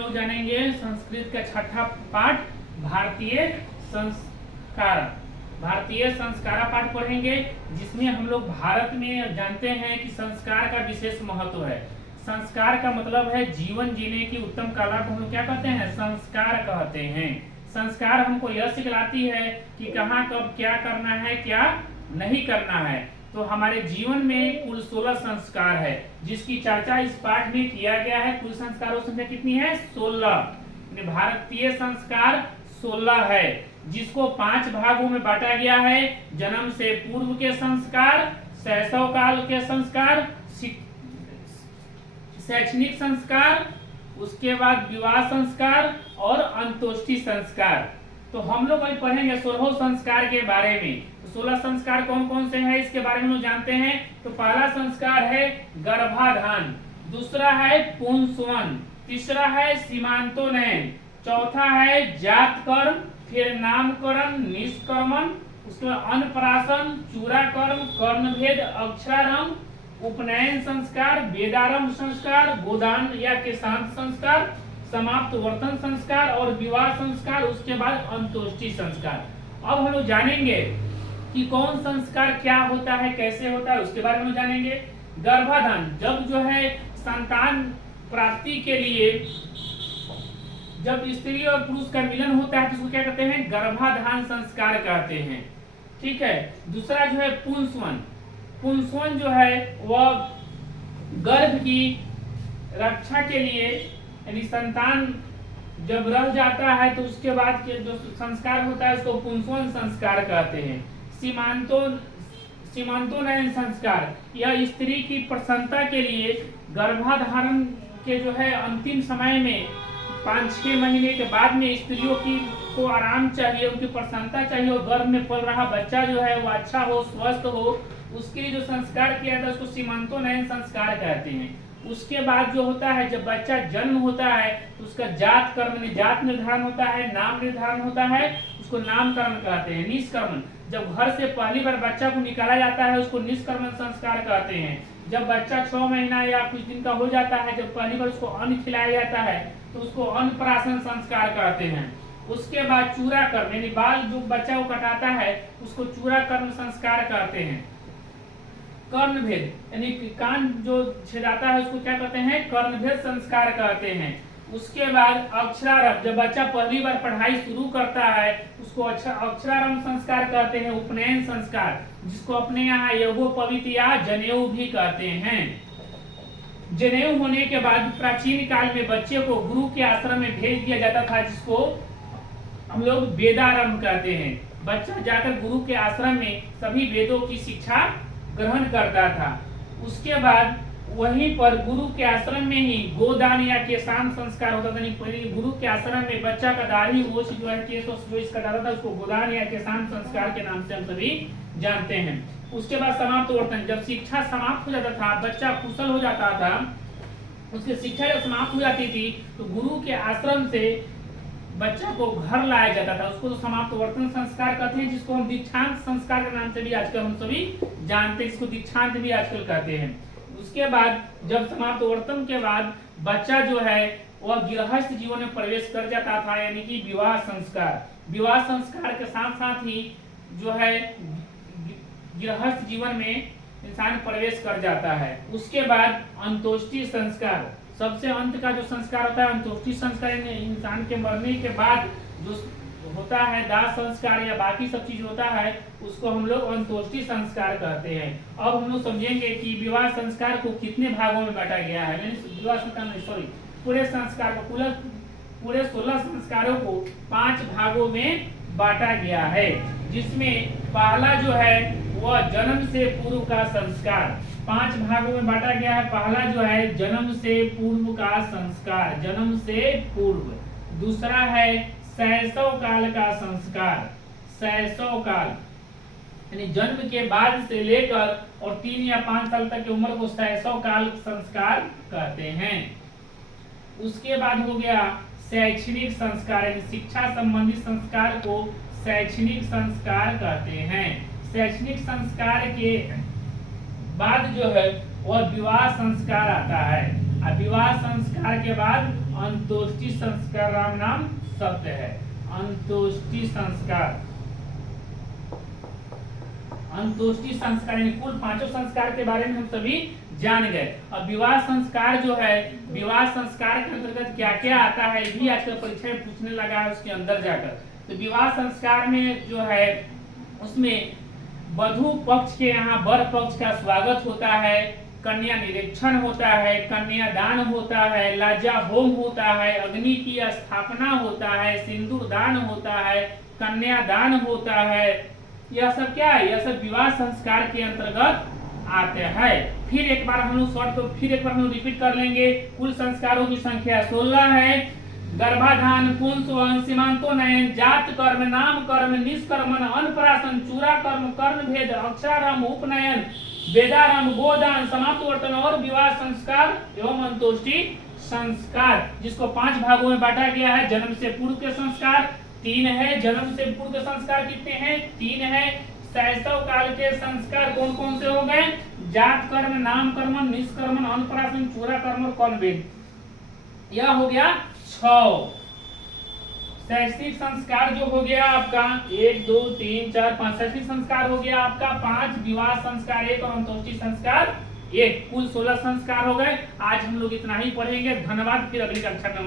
लोग जानेंगे संस्कृत का छठा पाठ भारतीय संस्कार। भारतीय संस्कार पाठ पढ़ेंगे, जिसमें हम लोग भारत में जानते हैं कि संस्कार का विशेष महत्व है। संस्कार का मतलब है जीवन जीने की उत्तम कला को हम लोग क्या कहते हैं, संस्कार कहते हैं। संस्कार हमको यह सिखलाती है कि कहाँ कब क्या करना है, क्या नहीं करना है। तो हमारे जीवन में कुल 16 संस्कार है, जिसकी चर्चा इस पाठ में किया गया है। कुल संस्कारों संख्या कितनी है, 16। भारतीय संस्कार 16 है, जिसको 5 भागों में बांटा गया है। जन्म से पूर्व के संस्कार, शैशव काल के संस्कार, शैक्षणिक संस्कार, उसके बाद विवाह संस्कार और अंतोष्टि संस्कार। तो हम लोग अभी पढ़ेंगे 16 संस्कार के बारे में। तो 16 संस्कार कौन कौन से हैं, इसके बारे में हम जानते हैं। तो पहला संस्कार है गर्भाधान, दूसरा है पुंसवन, तीसरा है सीमांतोन्नयन, चौथा है जात कर्म, फिर नामकरण, निष्कर्मण, उसके बाद अन्नप्राशन, चूड़ाकर्म, कर्णभेद, अक्षरारंभ, उपनयन संस्कार, वेदारंभ संस्कार, गोदान या केशांत संस्कार, समाप्त वर्तन संस्कार और विवाह संस्कार, उसके बाद अंतोष्टि संस्कार। अब हम लोग जानेंगे कि कौन संस्कार क्या होता है, कैसे होता है, उसके बारे में जानेंगे। गर्भाधान, जब जो है संतान प्राप्ति के लिए जब स्त्री और पुरुष का मिलन होता है तो उसको क्या कहते हैं, गर्भाधान संस्कार कहते हैं। ठीक है। दूसरा जो है पुंसवन। पुंसवन जो है वह गर्भ की रक्षा के लिए, यानी संतान जब रह जाता है तो उसके बाद के जो संस्कार होता है उसको पुंसवन संस्कार कहते हैं। सीमांतोन्नयन संस्कार, यह स्त्री की प्रसन्नता के लिए गर्भाधारण के जो है अंतिम समय में 5-6 महीने के बाद में स्त्रियों को आराम चाहिए, उनकी प्रसन्नता चाहिए और गर्भ में पल रहा बच्चा जो है वो अच्छा हो, स्वस्थ हो, उसके लिए जो संस्कार किया जाता है उसको सीमांतोन्नयन संस्कार कहते हैं। उसके बाद जो होता है, जब बच्चा जन्म होता है तो उसका जात कर्म जात निर्धारण होता है, नाम निर्धारण होता है, उसको नामकरण कहते हैं। निष्कर्मण, जब घर से पहली बार बच्चा को निकाला जाता है उसको निष्कर्मण संस्कार कहते हैं। जब बच्चा 6 महीना या कुछ दिन का हो जाता है, जब पहली बार उसको अन्न खिलाया जाता है तो उसको अन्नप्राशन संस्कार कहते हैं। उसके बाद चूड़ाकर्म, यानी बाल जो बच्चा को कटाता है उसको चूड़ाकर्म संस्कार कहते हैं। कर्णभेद, यानी कान जो छेदाता है उसको क्या कहते हैं, कर्णभेद संस्कार कहते हैं। उसके बाद अक्षरारंभ, जब बच्चा पहली बार पढ़ाई शुरू करता है उसको अक्षरारंभ संस्कार कहते हैं। उपनयन संस्कार, जिसको अपने यहाँ यज्ञोपवीत या जनेऊ भी कहते हैं। जनेऊ होने के बाद प्राचीन काल में बच्चे को गुरु के आश्रम में भेज दिया जाता था, जिसको हम लोग वेदारंभ कहते हैं। बच्चा जाकर गुरु के आश्रम में सभी वेदों की शिक्षा ग्रहण करता था। उसके बाद वहीं पर गुरु के आश्रम में ही गोदान या केशांत संस्कार होता था। गुरु के आश्रम में बच्चा का दाढ़ी मूछ जो है केश कटाता था, उसको गोदान या केशांत संस्कार के नाम से हम सभी जानते हैं। उसके बाद समाप्त वर्तन, जब शिक्षा समाप्त हो जाता था, बच्चा कुशल हो जाता था, उसकी शिक्षा जब समाप्त हो जाती थी तो गुरु के आश्रम से बच्चा को घर लाया जाता था, उसको तो समाप्त वर्तन संस्कार कहते हैं, जिसको हम दीक्षांत संस्कार के नाम से भी आजकल हम सभी जानते हैं, इसको दीक्षांत भी आजकल कहते हैं। उसके बाद जब समाप्त वर्तन के बाद बच्चा जो है वह गृहस्थ जीवन में प्रवेश कर जाता था, यानी कि विवाह संस्कार। विवाह संस्कार के साथ साथ ही जो है गृहस्थ जीवन में इंसान प्रवेश कर जाता है। उसके बाद अंतोष्टि संस्कार, सबसे अंत का जो संस्कार होता है अंतोष्टि संस्कार, इंसान के मरने के बाद जो होता है दाह संस्कार या बाकी सब चीज होता है उसको हम लोग अंतोष्टि संस्कार कहते हैं। अब हम लोग समझेंगे कि विवाह संस्कार को कितने भागों में बांटा गया है। विवाह संस्कार नहीं, सॉरी, पूरे संस्कार को पूरे 16 संस्कारों को 5 भागों में बांटा गया है, जिसमें पहला जो है वह जन्म से पूर्व का संस्कार 5 भागों में बांटा गया है। पहला जो है जन्म से पूर्व का संस्कार, जन्म से पूर्व। दूसरा है शैशव काल का संस्कार, शैशव काल यानी जन्म के बाद से लेकर और 3 या 5 साल तक की उम्र को शैशव काल संस्कार कहते हैं। उसके बाद हो गया शैक्षणिक संस्कार, यानी शिक्षा संबंधी संस्कार को शैक्षणिक संस्कार कहते हैं। शैक्षणिक संस्कार के बाद जो है वह विवाह संस्कार आता है, और विवाह संस्कार के बाद अंतोष्टि संस्कार राम नाम सत्य है। अंतोष्टि संस्कार, अंतोष्टि संस्कार यानी कुल पांचों संस्कार के बारे में हम सभी जान गए। अब विवाह संस्कार जो है, विवाह संस्कार के अंतर्गत क्या क्या आता है भी आजकल परीक्षा में पूछने लगा है उसके अंदर जाकर। तो विवाह संस्कार में जो है उसमें वधू पक्ष के यहाँ वर पक्ष का स्वागत होता है, कन्या निरीक्षण होता है, कन्यादान होता है, लाजा होम होता है, अग्नि की स्थापना होता है, सिंदूर दान होता है, कन्यादान होता है। यह सब क्या है? यह सब विवाह संस्कार के अंतर्गत आते हैं। फिर एक बार हम लोग शॉर्ट फिर एक बार हम रिपीट कर लेंगे। कुल संस्कारों की संख्या 16 है। गर्भाधान, पुंसवन, सीमांतोनयन, जात कर्म, नाम कर्म, निष्कर्मण, अन्नप्राशन, चूड़ा कर्म, कर्ण भेद, अक्षारंभ, उपनयन, वेदारंभ, गोदान, समाप्तवर्तन और विवाह संस्कार एवं अंतोष्टि संस्कार, जिसको 5 भागों में बांटा गया है। जन्म से पूर्व के संस्कार 3 है। जन्म से पूर्व के संस्कार कितने हैं? 3 है। शैशव काल के संस्कार कौन कौन से हो गए? जात कर्म, नाम कर्म, निष्कर्मण, अन्नप्राशन, चूड़ा कर्म और कर्ण भेद। यह हो गया 6। शैक्षिक संस्कार जो हो गया आपका 1 2 3 4 5, शैक्षिक संस्कार हो गया आपका 5, विवाह संस्कार 1 और अंतोष्टि संस्कार 1, कुल 16 संस्कार हो गए। आज हम लोग इतना ही पढ़ेंगे। धन्यवाद। फिर अगली कक्षा में